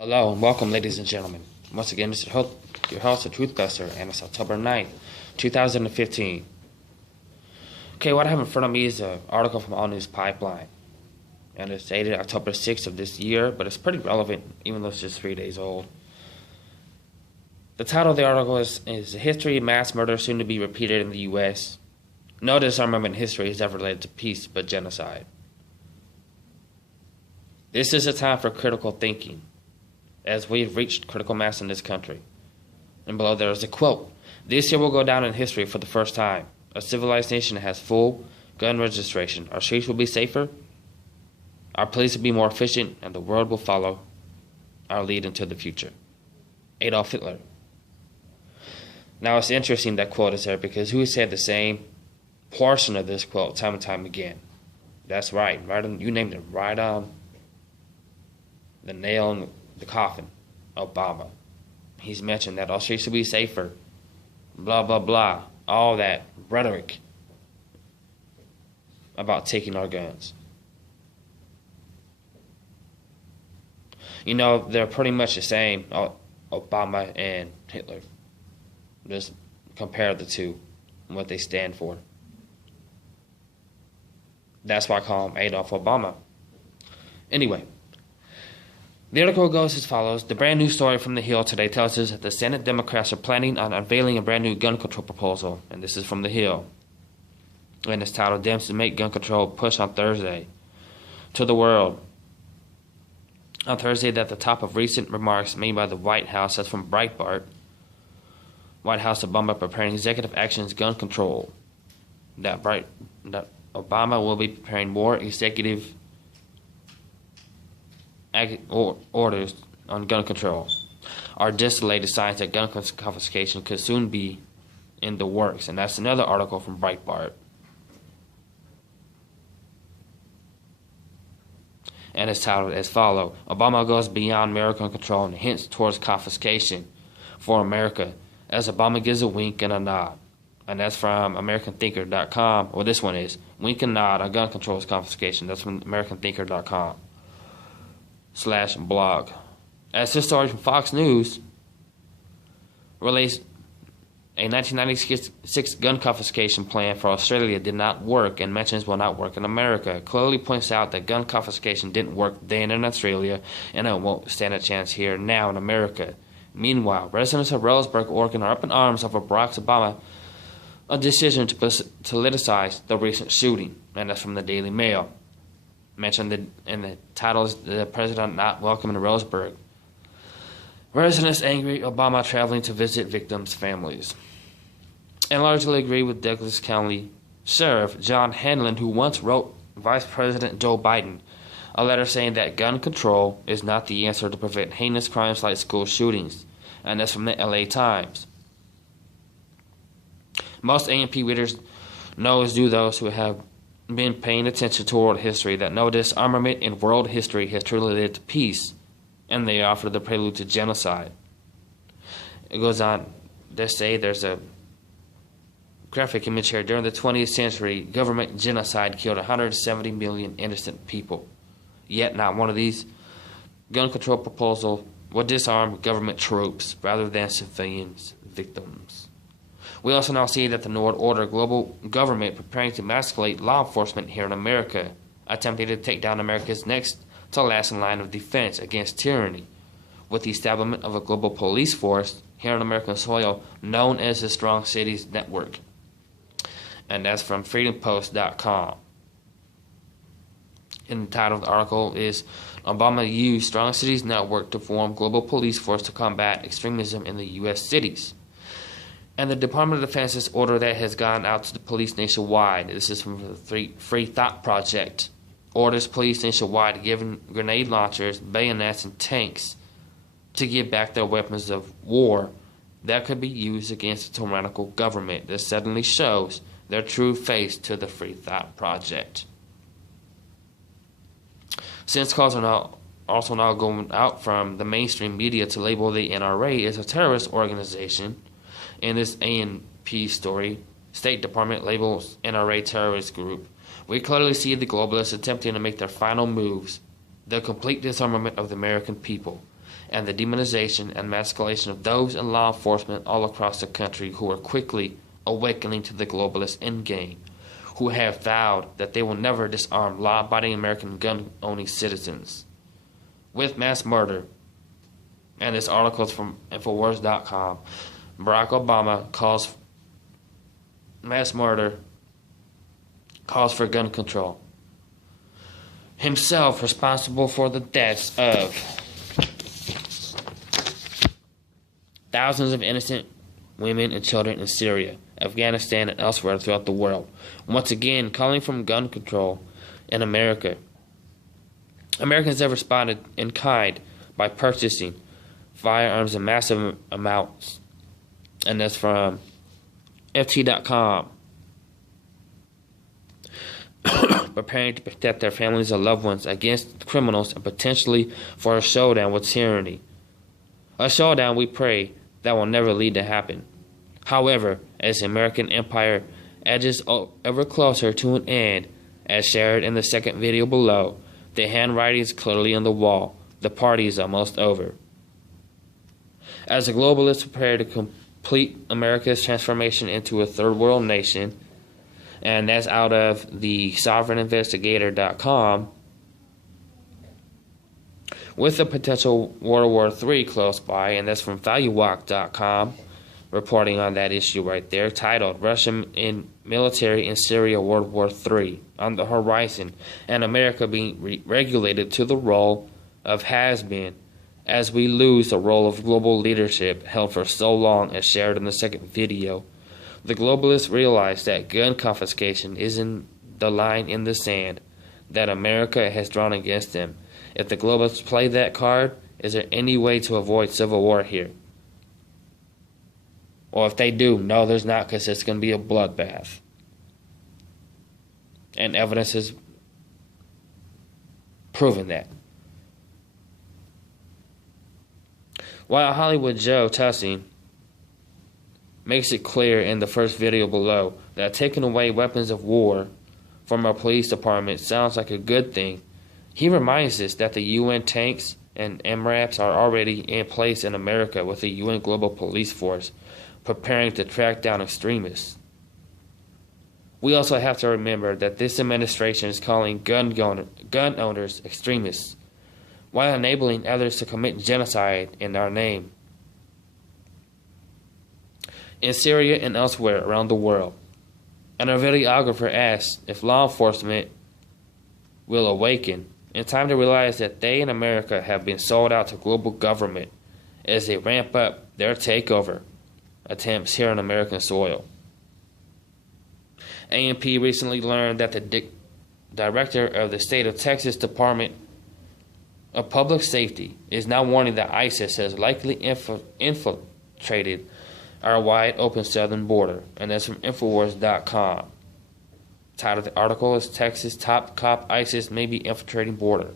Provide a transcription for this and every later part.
Hello and welcome, ladies and gentlemen. Once again, this is your host, the Truth Buster, and it's October 9th, 2015. Okay, what I have in front of me is an article from All News Pipeline, and it's dated October 6th of this year, but it's pretty relevant, even though it's just 3 days old. The title of the article is "The History of Mass Murder Soon to be Repeated in the U.S. No disarmament in history has ever led to peace but genocide." This is a time for critical thinking, as we've reached critical mass in this country. And below there is a quote: "This year will go down in history for the first time. A civilized nation has full gun registration. Our streets will be safer, our police will be more efficient, and the world will follow our lead into the future." Adolf Hitler. Now it's interesting that quote is there because who said the same portion of this quote time and time again? That's right on, you named it right on the nail in the coffin. Obama. He's mentioned that our streets should be safer, blah blah blah, all that rhetoric about taking our guns. You know, they're pretty much the same, Obama and Hitler. Just compare the two and what they stand for. That's why I call him Adolf Obama. Anyway, the article goes as follows. The brand new story from The Hill today tells us that the Senate Democrats are planning on unveiling a brand new gun control proposal. And this is from The Hill. And it's titled, "Dems to Make Gun Control Push on Thursday to the World." On Thursday, at the top of recent remarks made by the White House, that's from Breitbart, White House Obama preparing executive actions gun control. That Obama will be preparing more executive orders on gun control. Our distillated signs that gun confiscation could soon be in the works. And that's another article from Breitbart. And it's titled as follows: "Obama goes beyond American control and hints towards confiscation for America as Obama gives a wink and a nod." And that's from AmericanThinker.com. Well, this one is "Wink and Nod on Gun Control's Confiscation." That's from AmericanThinker.com/blog. As this story from Fox News relates, a 1996 gun confiscation plan for Australia did not work and mentions will not work in America. It clearly points out that gun confiscation didn't work then in Australia, and it won't stand a chance here now in America. Meanwhile, residents of Roseburg, Oregon are up in arms over Barack Obama's decision to politicize the recent shooting. And that's from the Daily Mail. Mentioned in the title is "The President Not Welcome in Roseburg." Residents angry Obama traveling to visit victims' families. And largely agree with Douglas County Sheriff John Hanlon, who once wrote Vice President Joe Biden a letter saying that gun control is not the answer to prevent heinous crimes like school shootings. And that's from the LA Times. Most A&P readers know, as do those who have been paying attention to world history, that no disarmament in world history has truly led to peace, and they offer the prelude to genocide. It goes on, they say there's a graphic image here. During the 20th century, government genocide killed 170 million innocent people. Yet not one of these gun control proposals would disarm government troops rather than civilians victims. We also now see that the New World Order global government preparing to emasculate law enforcement here in America, attempting to take down America's next to last in line of defense against tyranny, with the establishment of a global police force here on American soil known as the Strong Cities Network. And that's from FreedomPost.com. And the title of the article is "Obama used Strong Cities Network to form global police force to combat extremism in the U.S. cities." And the Department of Defense's order that has gone out to the police nationwide. This is from the Free Thought Project. Orders police nationwide giving grenade launchers, bayonets, and tanks to give back their weapons of war that could be used against a tyrannical government. This suddenly shows their true face to the Free Thought Project. Since calls are also now going out from the mainstream media to label the NRA as a terrorist organization, in this A&P story, State Department labels NRA terrorist group. We clearly see the globalists attempting to make their final moves, the complete disarmament of the American people. and the demonization and emasculation of those in law enforcement all across the country who are quickly awakening to the globalist endgame, who have vowed that they will never disarm law-abiding American gun-owning citizens. With mass murder, and this article is from Infowars.com, Barack Obama calls mass murder, calls for gun control. Himself responsible for the deaths of thousands of innocent women and children in Syria, Afghanistan, and elsewhere throughout the world. Once again, calling for gun control in America. Americans have responded in kind by purchasing firearms in massive amounts. And that's from FT.com. Preparing to protect their families and loved ones against criminals and potentially for a showdown with tyranny. A showdown, we pray, that will never lead to happen. However, as the American empire edges ever closer to an end, as shared in the second video below, the handwriting is clearly on the wall. The party is almost over. As the globalists prepare to complete America's transformation into a third world nation, and that's out of the sovereigninvestigator.com, with a potential World War III close by, and that's from valuewalk.com, reporting on that issue right there, titled Russian Military in Syria World War III on the horizon, and America being regulated to the role of has-been, as we lose the role of global leadership held for so long, as shared in the second video. The globalists realize that gun confiscation is in the line in the sand that America has drawn against them. If the globalists play that card, is there any way to avoid civil war here? Or if they do, no, there's not, because it's going to be a bloodbath. And evidence has proven that. While Hollywood Joe Tussing makes it clear in the first video below that taking away weapons of war from our police department sounds like a good thing, he reminds us that the UN tanks and MRAPs are already in place in America with the UN Global Police Force, preparing to track down extremists. We also have to remember that this administration is calling gun owners extremists, while enabling others to commit genocide in our name. In Syria and elsewhere around the world. And our videographer asks if law enforcement will awaken in time to realize that they in America have been sold out to global government as they ramp up their takeover attempts here on American soil. AMP recently learned that the director of the state of Texas Department of Public Safety is now warning that ISIS has likely infiltrated our wide open southern border, and that's from Infowars.com. Title of the article is Texas Top Cop ISIS May Be Infiltrating Border.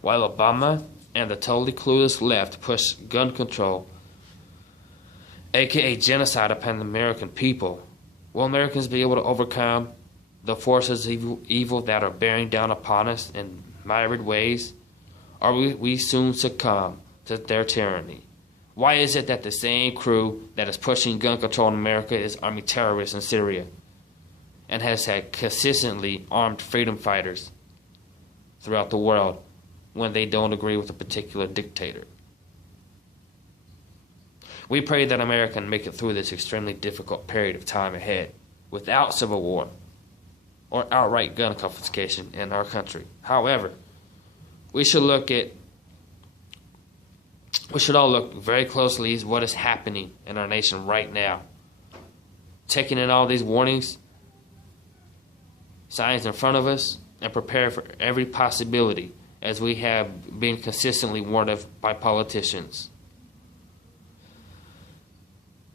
While Obama and the totally clueless left push gun control, aka genocide, upon the American people, will Americans be able to overcome the forces of evil that are bearing down upon us in myriad ways? Or will we soon succumb to their tyranny? Why is it that the same crew that is pushing gun control in America is arming terrorists in Syria and has had consistently armed freedom fighters throughout the world when they don't agree with a particular dictator? We pray that America can make it through this extremely difficult period of time ahead without civil war or outright gun confiscation in our country. However, we should all look very closely at what is happening in our nation right now. Taking in all these warnings, signs in front of us, and prepare for every possibility as we have been consistently warned of by politicians.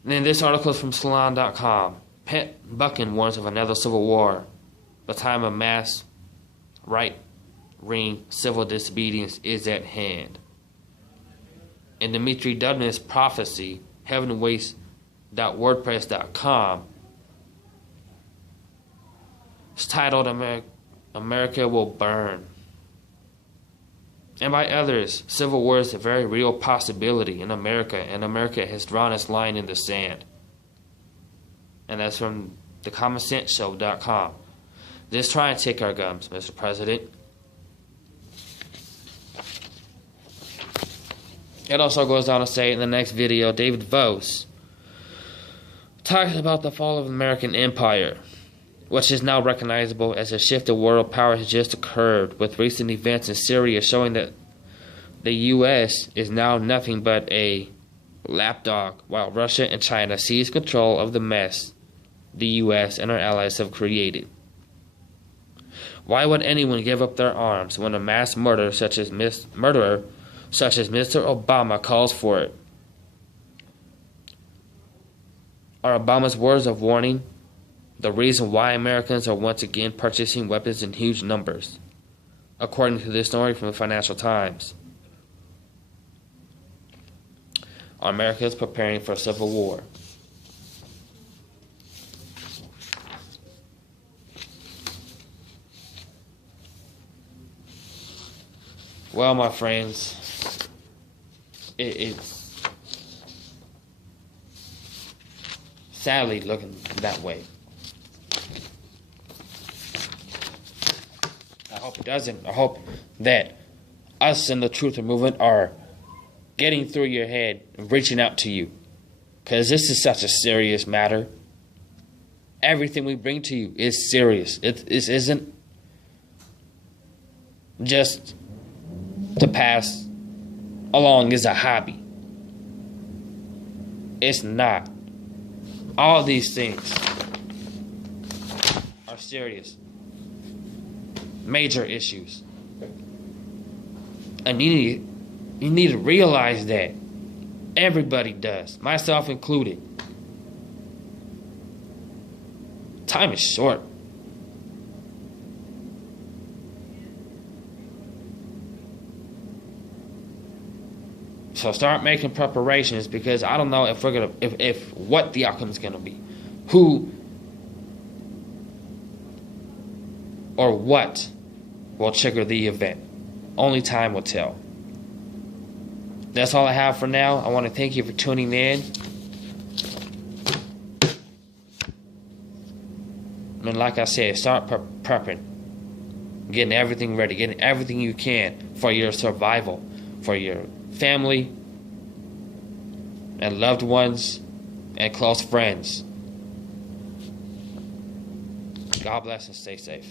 And then this article is from Salon.com. Pet Buchan warns of another civil war. The time of mass right-wing civil disobedience is at hand. In Dimitri Dubin's prophecy, heavenwaits.wordpress.com, it's titled America Will Burn. And by others, civil war is a very real possibility in America, and America has drawn its line in the sand. And that's from thecommonsenseshow.com. Just try and take our guns, Mr. President. It also goes on to say in the next video, David Vos talks about the fall of the American Empire, which is now recognizable as a shift of world power has just occurred, with recent events in Syria showing that the U.S. is now nothing but a lapdog, while Russia and China seize control of the mess the U.S. and our allies have created. Why would anyone give up their arms when a mass murderer such as Mr. Obama calls for it? Are Obama's words of warning the reason why Americans are once again purchasing weapons in huge numbers, according to this story from the Financial Times? America is preparing for a civil war. Well, my friends, it's sadly looking that way. I hope it doesn't. I hope that us in the Truth Movement are getting through your head and reaching out to you, because this is such a serious matter. Everything we bring to you is serious. It isn't just to pass along as a hobby. It's not. All these things are serious, major issues. And you need to realize that. Everybody does, myself included. Time is short. So start making preparations, because I don't know if we're gonna if what the outcome is gonna be, who or what will trigger the event. Only time will tell. That's all I have for now. I want to thank you for tuning in. And like I said, start prepping, getting everything ready, getting everything you can for your survival, for your family and loved ones and close friends. God bless and stay safe.